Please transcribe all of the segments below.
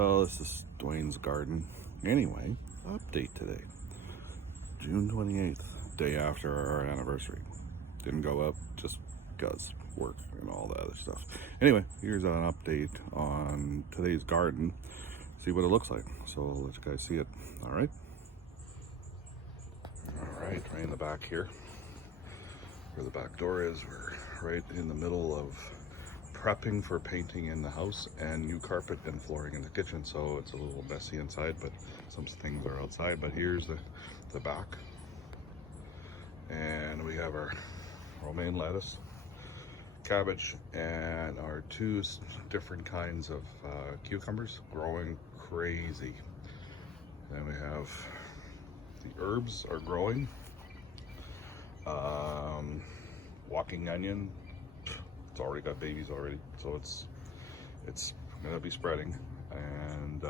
So this is Dwayne's garden. Anyway, update today. June 28th, day after our anniversary. Didn't go up just because work and all that other stuff. Anyway, here's an update on today's garden. See what it looks like. So I'll let you guys see it. All right. All right, right in the back here. Where the back door is, we're right in the middle of prepping for painting in the house and new carpet and flooring in the kitchen, so it's a little messy inside, but some things are outside. But here's the back, and we have our romaine lettuce, cabbage, and our two different kinds of cucumbers growing crazy. Then we have the herbs are growing. Walking onion, it's already got babies already, so it's gonna be spreading. And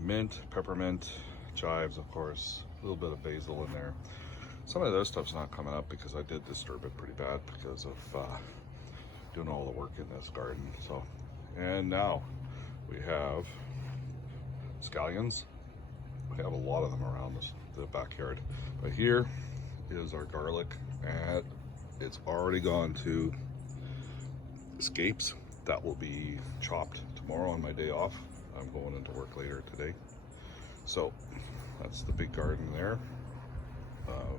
mint, peppermint, chives, of course, a little bit of basil in there. Some of this stuff's not coming up because I did disturb it pretty bad because of doing all the work in this garden. So, and now we have scallions. We have a lot of them around the backyard, but here is our garlic, and it's already gone to escapes. That will be chopped tomorrow on my day off. I'm going into work later today. So that's the big garden there.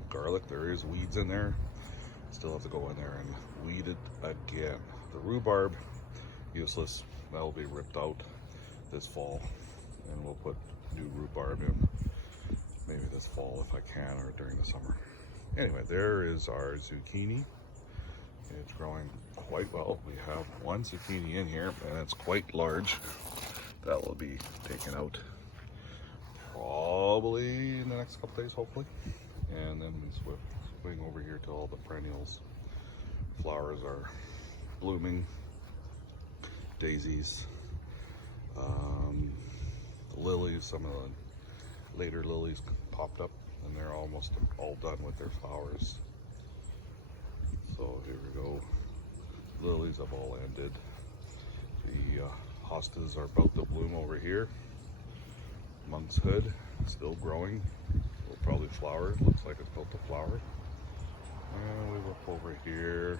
Garlic, there is weeds in there. Still have to go in there and weed it again. The rhubarb, useless. That'll be ripped out this fall, and we'll put new rhubarb in maybe this fall if I can, or during the summer. Anyway, there is our zucchini. It's growing quite well. We have one zucchini in here, and it's quite large. That will be taken out probably in the next couple days, hopefully. And then we swing over here to all the perennials. Flowers are blooming. Daisies, lilies, some of the later lilies popped up, and they're almost all done with their flowers. So here we go. Lilies have all ended. The hostas are about to bloom over here. Monk's hood still growing. Will probably flower. Looks like it's about to flower. And we look over here.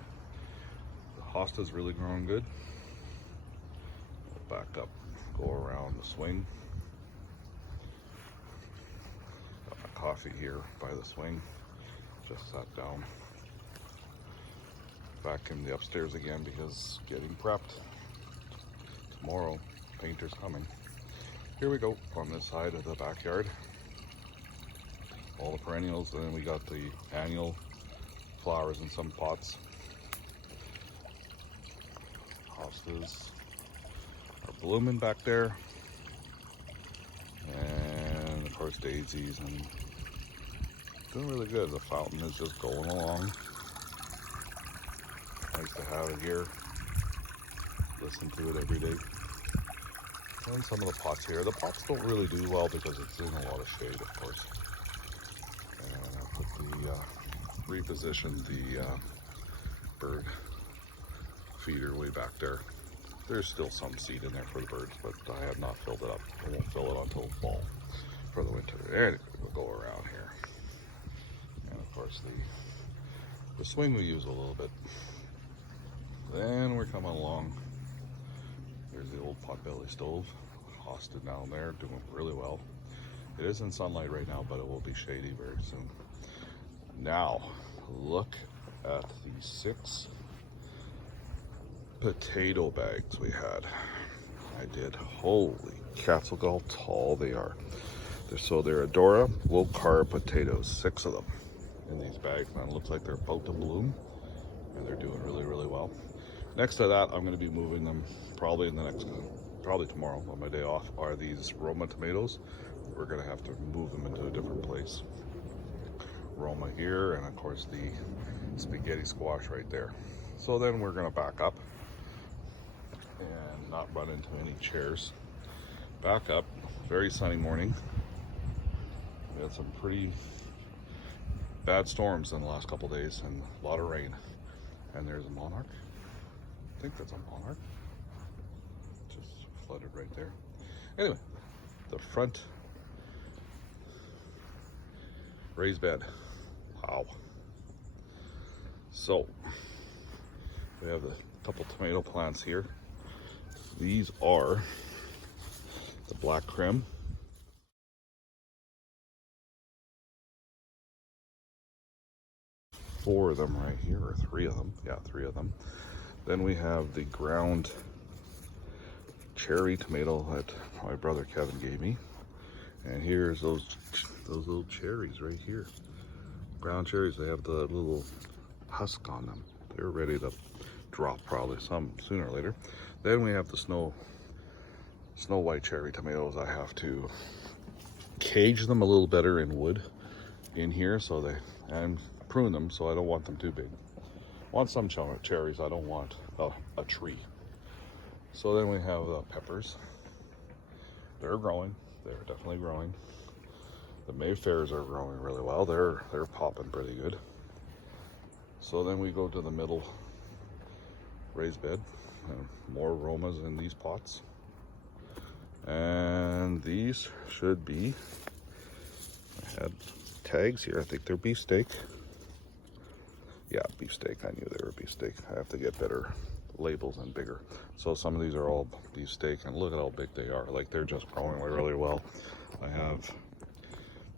The hosta's really growing good. We'll back up, go around the swing. Got my coffee here by the swing. Just sat down. Back in the upstairs again because getting prepped. Tomorrow, painter's coming. Here we go on this side of the backyard. All the perennials, and then we got the annual flowers in some pots. Hostas are blooming back there. And of course daisies, and doing really good. The fountain is just going along. Nice to have it here. Listen to it every day. And some of the pots here. The pots don't really do well because it's in a lot of shade, of course. And I put the repositioned the bird feeder way back there. There's still some seed in there for the birds, but I have not filled it up. I won't fill it until fall for the winter. Anyway, we'll go around here. And of course the swing we use a little bit. Then we're coming along. There's the old potbelly stove. Hosted down there, doing really well. It is in sunlight right now, but it will be shady very soon. Now, look at the 6 potato bags we had. I did. Holy cats, look how tall they are. They're Adora low carb potatoes, 6 of them in these bags. Now it looks like they're about to bloom, and they're doing really, really well. Next to that, I'm going to be moving them probably tomorrow on my day off, are these Roma tomatoes. We're going to have to move them into a different place. Roma here, and of course the spaghetti squash right there. So then we're going to back up and not run into any chairs. Back up, very sunny morning. We had some pretty bad storms in the last couple days and a lot of rain. And there's a monarch. I think that's a monarch. Just flooded right there. Anyway, the front raised bed. Wow. So we have a couple tomato plants here. These are the Black Krim. Four of them right here, or three of them. Yeah, three of them. Then we have the ground cherry tomato that my brother Kevin gave me. And here's those little cherries right here. Ground cherries, they have the little husk on them. They're ready to drop probably some sooner or later. Then we have the snow white cherry tomatoes. I have to cage them a little better in wood in here and prune them so I don't want them too big. I want some cherries, I don't want a tree. So then we have the peppers. They're growing, they're definitely growing. The Mayfairs are growing really well. They're popping pretty good. So then we go to the middle raised bed. More aromas in these pots. And these should be, I had tags here, I think they're beefsteak. Yeah, beefsteak, I knew they were beefsteak. I have to get better labels and bigger. So some of these are all beefsteak, and look at how big they are. Like, they're just growing really well. I have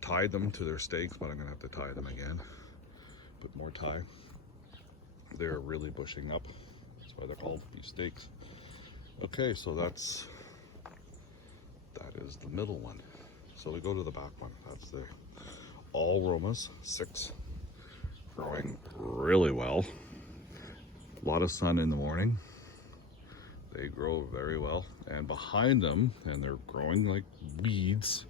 tied them to their stakes, but I'm gonna have to tie them again. Put more tie. They're really bushing up. That's why they're called beefsteaks. Okay, so that is the middle one. So we go to the back one. That's the all Romas, 6, growing really well. A lot of sun in the morning. They grow very well. And behind them, and they're growing like weeds,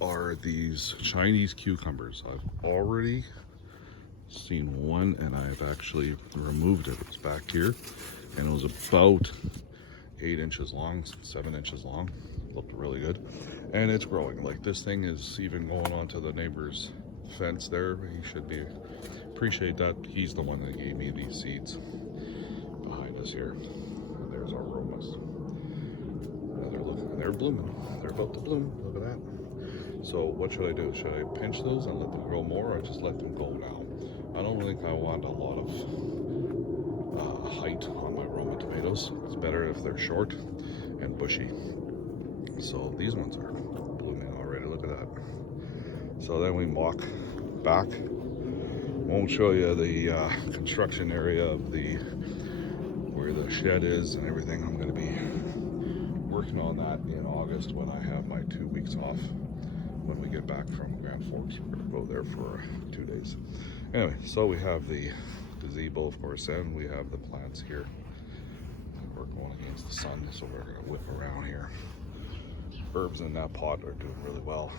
are these Chinese cucumbers. I've already seen one, and I've actually removed it. It's back here, and it was about 8 inches long, 7 inches long. Looked really good, and it's growing. Like, this thing is even going onto the neighbor's fence there. He should be appreciate that. He's the one that gave me these seeds. Behind us here, and there's our Romas. They're blooming. They're about to bloom. Look at that. So what should I do? Should I pinch those and let them grow more, or just let them go now? I don't think I want a lot of height on my Roma tomatoes. It's better if they're short and bushy. So these ones are blooming already. Look at that. So then we walk back. Won't show you the construction area of where the shed is and everything. I'm going to be working on that in August when I have my 2 weeks off. When we get back from Grand Forks, we're going to go there for 2 days. Anyway, so we have the gazebo, of course, and we have the plants here. We're going against the sun, so we're going to whip around here. Herbs in that pot are doing really well.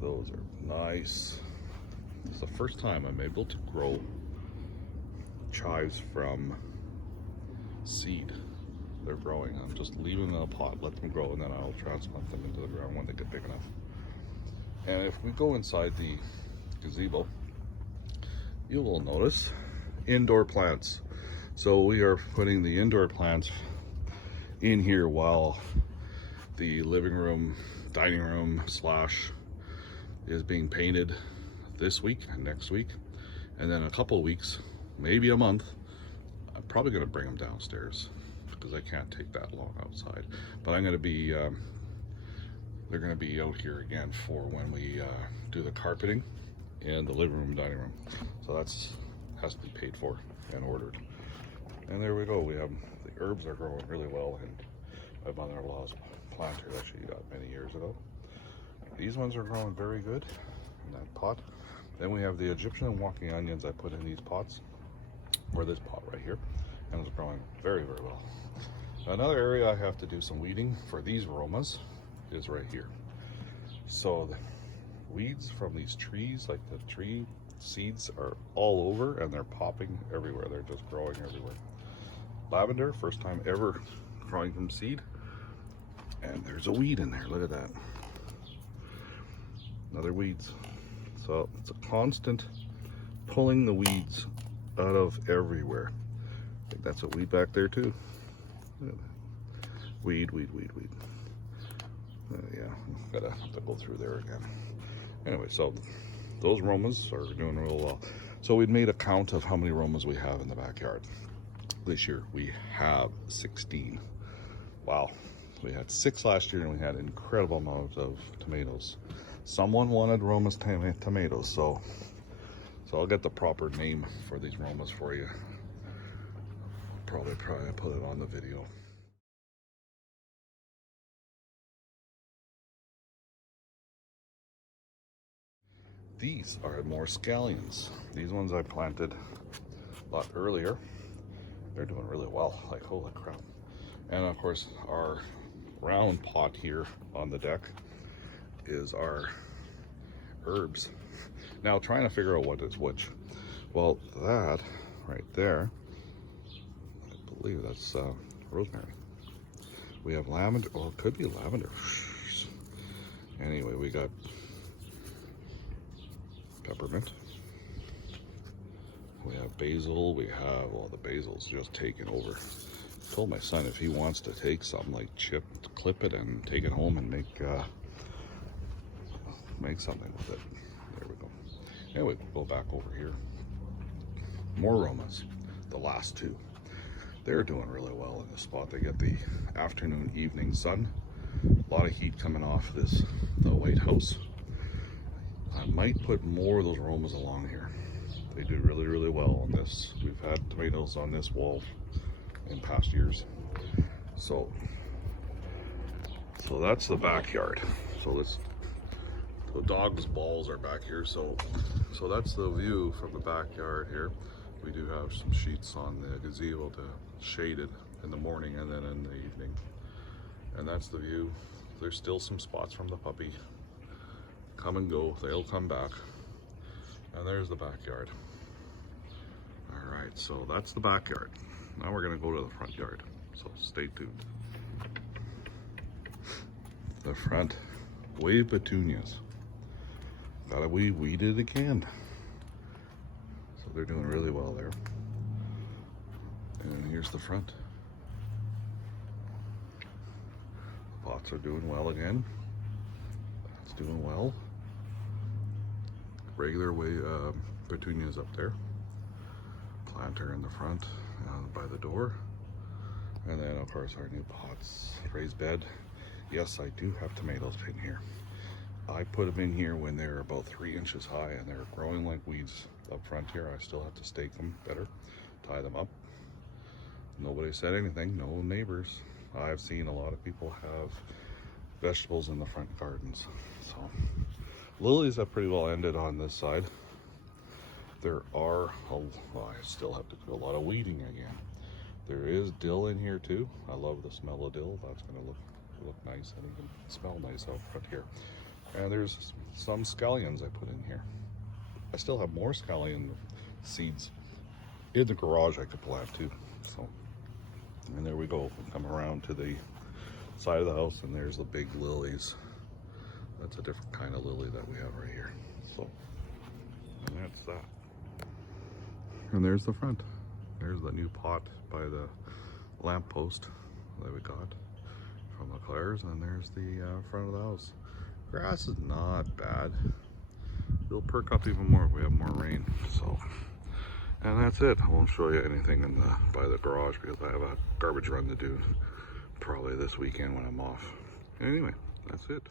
Those are nice. It's the first time I'm able to grow chives from seed. They're growing. I'm just leaving them in a pot, let them grow, and then I'll transplant them into the ground when they get big enough. And if we go inside the gazebo, you will notice indoor plants. So we are putting the indoor plants in here while the living room, dining room / is being painted this week and next week. And then a couple of weeks, maybe a month, I'm probably going to bring them downstairs because I can't take that long outside. But I'm going to be, they're going to be out here again for when we do the carpeting in the living room, dining room. So that's has to be paid for and ordered. And there we go. We have the herbs are growing really well, and my mother-in-law's planter that she got many years ago. These ones are growing very good in that pot. Then we have the Egyptian walking onions I put in these pots, or this pot right here, and it's growing very, very well. Another area I have to do some weeding for these Romas is right here. So the weeds from these trees, like the tree seeds, are all over and they're popping everywhere. They're just growing everywhere. Lavender, first time ever growing from seed, and there's a weed in there. Look at that. Another weeds. So it's a constant pulling the weeds out of everywhere. I think that's a weed back there too. Weed. Yeah, gotta have to go through there again. Anyway, so those Romas are doing real well. So we'd made a count of how many Romas we have in the backyard. This year we have 16. Wow. We had 6 last year and we had an incredible amount of tomatoes. Someone wanted Roma's tomatoes, so I'll get the proper name for these Romas for you. Probably put it on the video. These are more scallions. These ones I planted a lot earlier. They're doing really well, like holy crap. And of course our round pot here on the deck is our herbs. Now trying to figure out what is which. Well, that right there, I believe that's rosemary. We have lavender, well it could be lavender. Anyway, we got peppermint. We have basil, we have, well the basil's just taken over. I told my son if he wants to take something like clip it and take it home and make something with it. There we go. Anyway, we'll go back over here. More Romas, the last 2. They're doing really well in this spot. They get the afternoon, evening sun. A lot of heat coming off the White House. I might put more of those Romas along here. They do really, really well on this. We've had tomatoes on this wall in past years. So that's the backyard. So the dog's balls are back here. So that's the view from the backyard here. We do have some sheets on the gazebo to shade it in the morning and then in the evening. And that's the view. There's still some spots from the puppy. Come and go, they'll come back. And there's the backyard. All right, so that's the backyard. Now we're gonna go to the front yard, so stay tuned. The front, wave petunias. Gotta weed it again. So they're doing really well there. And here's the front. The pots are doing well again. That's doing well. Regular way petunias up there. Planter in the front by the door. And then of course our new pots, raised bed. Yes, I do have tomatoes in here. I put them in here when they're about 3 inches high and they're growing like weeds up front here. I still have to stake them better, tie them up. Nobody said anything, no neighbors. I've seen a lot of people have vegetables in the front gardens. So lilies have pretty well ended on this side. There are, well, I still have to do a lot of weeding again. There is dill in here too. I love the smell of dill. That's gonna look nice and even smell nice out front here. And there's some scallions I put in here. I still have more scallion seeds in the garage I could plant too. So, and there we go. We'll come around to the side of the house and there's the big lilies. That's a different kind of lily that we have right here. So, and that's that. And there's the front. There's the new pot by the lamppost that we got from Leclerc's, and there's the front of the house. Grass is not bad. It'll perk up even more if we have more rain. So, and that's it. I won't show you anything in by the garage because I have a garbage run to do probably this weekend when I'm off. Anyway, that's it.